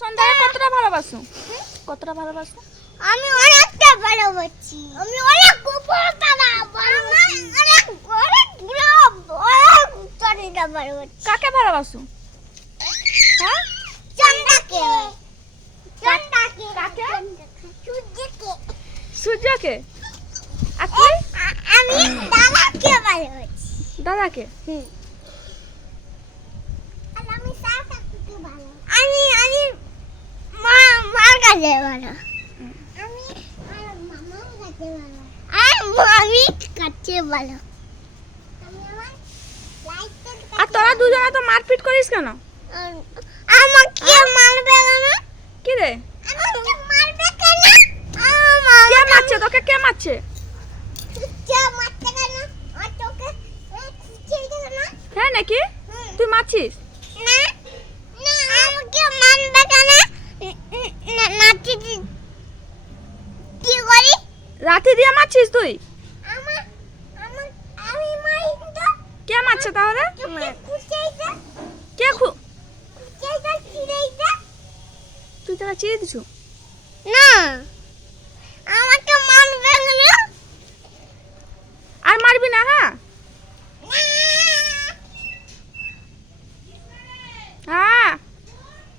সন্ধ্যায় কতটা ভালোবাসো? কতটা ভালোবাসো? আমি অনেকটা ভালোবাসি। আমি অনেক উপরটা না, অনেক চন্দ্রটা ভালোবাসি। কাকে ভালোবাসো? হ্যাঁ, চন্দ্রকে। চন্দ্রকে। কাকে? সূর্যকে। সূর্যকে। আর তুই? আমি দাদাকে ভালোবাসি। দাদাকে। আর আমি সাকাকে ভালো। আমি মার কাছে ভালো। আমি মামার কাছে ভালো। আর মামি কাছে ভালো। আমি আমার লাইফের আর তোরা দুজনে তো মারপিট করিস কেন? আমাকে মারবে না। কি রে? আমাকে মারবে কেন? কে মারছে তোকে? কে মারছে? কে মারতে কেন? আর তোকে খুঁজে কেন? হ্যাঁ নাকি? তুই মারছিস? না না আমাকে মারবে কেন? নাচি কি করি? লাঠি দিয়ে মারছিস তুই? আমি মারি তো। কে মারছে তাহলে? তোকে খুঁজে কে ছিড়ে তুই তারা চিড়ে দিছু? না